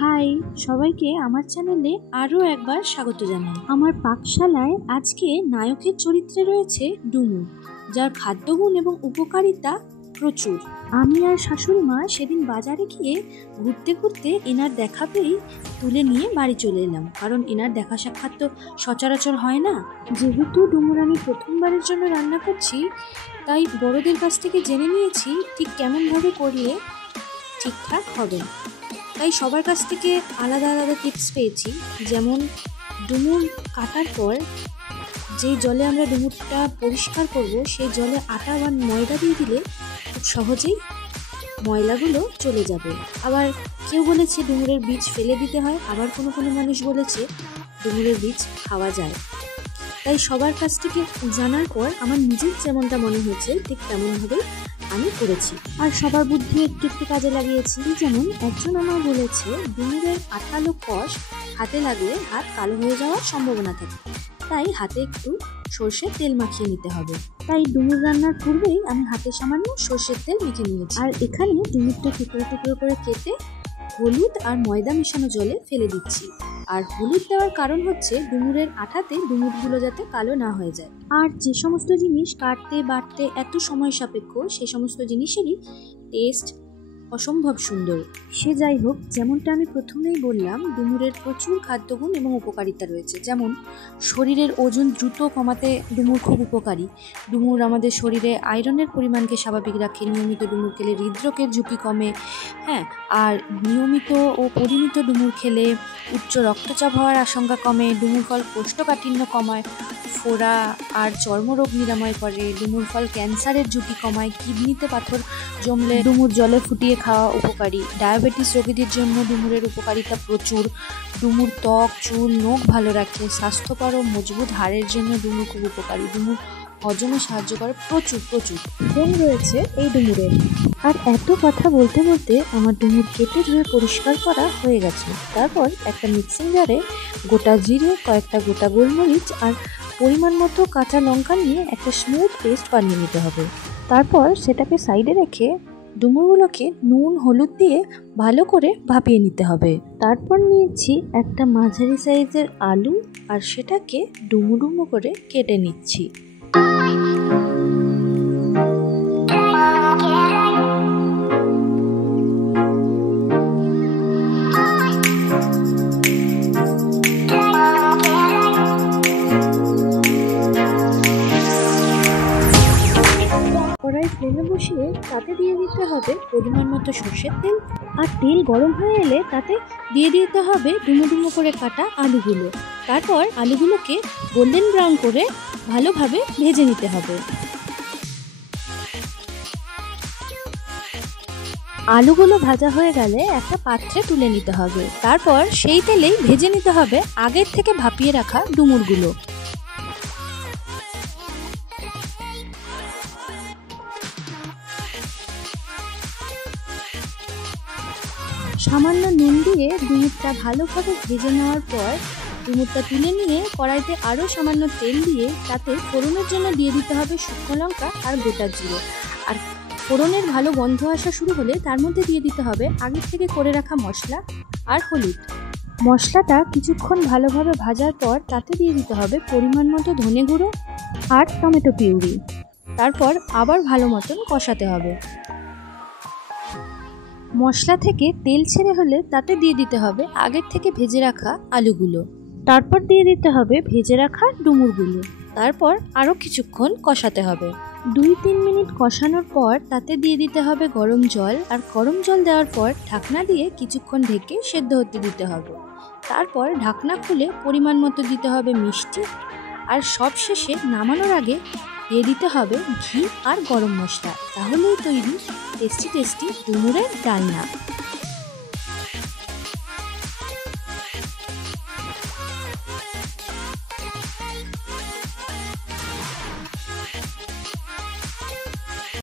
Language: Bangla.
হাই, সবাইকে আমার চ্যানেলে আরও একবার স্বাগত জানাই। আমার পাকশালায় আজকে নায়কের চরিত্রে রয়েছে ডুমুর, যার খাদ্যগুণ এবং উপকারিতা প্রচুর। আমি আর শাশুড়ি মা সেদিন বাজারে গিয়ে ঘুরতে ঘুরতে এনার দেখা পেয়েই তুলে নিয়ে বাড়ি চলে এলাম, কারণ এনার দেখা সাক্ষাৎ তো সচরাচর হয় না। যেহেতু ডুমুর আমি প্রথমবারের জন্য রান্না করছি, তাই বড়দের কাছ থেকে জেনে নিয়েছি ঠিক কেমনভাবে করলে ঠিকঠাক হবে। তাই সবার কাছ থেকে আলাদা আলাদা টিপস পেয়েছি। যেমন ডুমুর কাটার পর যে জলে আমরা ডুমুরটা পরিষ্কার করব, সেই জলে আটা বা ময়দা দিয়ে দিলে খুব সহজেই ময়লাগুলো চলে যাবে। আবার কেউ বলেছে ডুমুরের বীজ ফেলে দিতে হয়, আবার কোনো কোনো মানুষ বলেছে ডুমুরের বীজ খাওয়া যায়। তাই সবার কাছ থেকে জানার পর আমার নিজের যেমনটা মনে হয়েছে ঠিক তেমনভাবেই আমি করেছি, আর সবার বুদ্ধি একটু একটু কাজে লাগিয়েছি। যেমন একজন আমার বলেছে ডুমুরের আঠালো কষ হাতে লাগলে হাত কালো হয়ে যাওয়ার সম্ভাবনা থাকে, তাই হাতে একটু সর্ষের তেল মাখিয়ে নিতে হবে। তাই ডুমুর রান্নার পূর্বেই আমি হাতে সামান্য সর্ষের তেল মেখে নিয়েছি। আর এখানে ডুমুরটা টুকরো টুকরো করে কেটে হলুদ আর ময়দা মেশানো জলে ফেলে দিচ্ছি। আর হলুদ দেওয়ার কারণ হচ্ছে ডুমুরের আঠাতে ডুমুরগুলো যাতে কালো না হয়ে যায়। আর যে সমস্ত জিনিস কাটতে বাটতে এত সময় সাপেক্ষ, সেই সমস্ত জিনিসেরই টেস্ট অসম্ভব সুন্দর। সে যাই হোক, যেমনটা আমি প্রথমেই বললাম, ডুমুরের প্রচুর খাদ্যগুণ এবং উপকারিতা রয়েছে। যেমন শরীরের ওজন দ্রুত কমাতে ডুমুর খুব উপকারী। ডুমুর আমাদের শরীরে আয়রনের পরিমাণকে স্বাভাবিক রাখে। নিয়মিত ডুমুর খেলে হৃদরোগের ঝুঁকি কমে। আর নিয়মিত ও পরিমিত ডুমুর খেলে উচ্চ রক্তচাপ হওয়ার আশঙ্কা কমে। ডুমুর ফল কোষ্ঠকাঠিন্য কমায়, ফোড়া আর চর্মরোগ নিরাময় করে। ডুমুর ফল ক্যান্সারের ঝুঁকি কমায়। কিডনিতে পাথর জমলে ডুমুর জলে ফুটিয়ে খাওয়া উপকারী। ডায়াবেটিস রোগীদের জন্য ডুমুরের উপকারিতা প্রচুর। ডুমুর ত্বক, চুল, নখ ভালো রাখে। স্বাস্থ্যকর ও মজবুত হাড়ের জন্য ডুমুর খুব উপকারী। ডুমুর হজমে সাহায্য করে প্রচুর গুণ রয়েছে এই ডুমুরের। আর এত কথা বলতে বলতে আমার ডুমুর কেটে ধুয়ে পরিষ্কার করা হয়ে গেছে। তারপর একটা মিক্সিং জারে গোটা জিরে, কয়েকটা গোটা গোলমরিচ আর পরিমাণ মতো কাঁচা লঙ্কা নিয়ে একটা স্মুথ পেস্ট বানিয়ে নিতে হবে। তারপর সেটাকে সাইডে রেখে ডুমুরগুলোকে নুন হলুদ দিয়ে ভালো করে ভাপিয়ে নিতে হবে। তারপর নিয়েছি একটা মাঝারি সাইজের আলু, আর সেটাকে ডুমু ডুমু করে কেটে নিচ্ছি। কড়াই ফ্লেমে বসিয়ে তাতে দিয়ে দিতে হবে পরিমাণ মতো সর্ষের তেল। আর তেল গরম হয়ে এলে তাতে দিয়ে দিতে হবে ডুমো ডুমো করে কাটা আলুগুলো। তারপর আলুগুলোকে গোল্ডেন ব্রাউন করে ভালোভাবে ভেজে নিতে হবে। আলুগুলো ভাজা হয়ে গেলে একটা পাত্রে তুলে নিতে হবে। তারপর সেই তেলেই ভেজে নিতে হবে আগের থেকে ভাপিয়ে রাখা ডুমুরগুলো। সামান্য নুন দিয়ে ডুমুরটা ভালোভাবে ভেজে নেওয়ার পর ডুমুরটা তুলে নিয়ে কড়াইতে আরও সামান্য তেল দিয়ে তাতে ফোড়নের জন্য দিয়ে দিতে হবে শুকনো লঙ্কা আর গোটা জিরে। আর ফোড়নের ভালো গন্ধ আসা শুরু হলে তার মধ্যে দিয়ে দিতে হবে আগের থেকে করে রাখা মশলা আর হলুদ। মশলাটা কিছুক্ষণ ভালোভাবে ভাজার পর তাতে দিয়ে দিতে হবে পরিমাণ মতো ধনে গুঁড়ো আর টমেটো পিউরি। তারপর আবার ভালো মতন কষাতে হবে। মশলা থেকে তেল ছেড়ে হলে তাতে দিয়ে দিতে হবে আগের থেকে ভেজে রাখা আলুগুলো। তারপর দিয়ে দিতে হবে ভেজে রাখা ডুমুরগুলো। তারপর আরও কিছুক্ষণ কষাতে হবে। 2-3 মিনিট কষানোর পর তাতে দিয়ে দিতে হবে গরম জল। আর গরম জল দেওয়ার পর ঢাকনা দিয়ে কিছুক্ষণ ঢেকে সেদ্ধ হতে দিতে হবে। তারপর ঢাকনা খুলে পরিমাণ মতো দিতে হবে মিষ্টি। আর সবশেষে নামানোর আগে দিয়ে দিতে হবে ঘি আর গরম মশলা। তাহলেই তৈরি টেস্টি ডুমুরের ডালনা।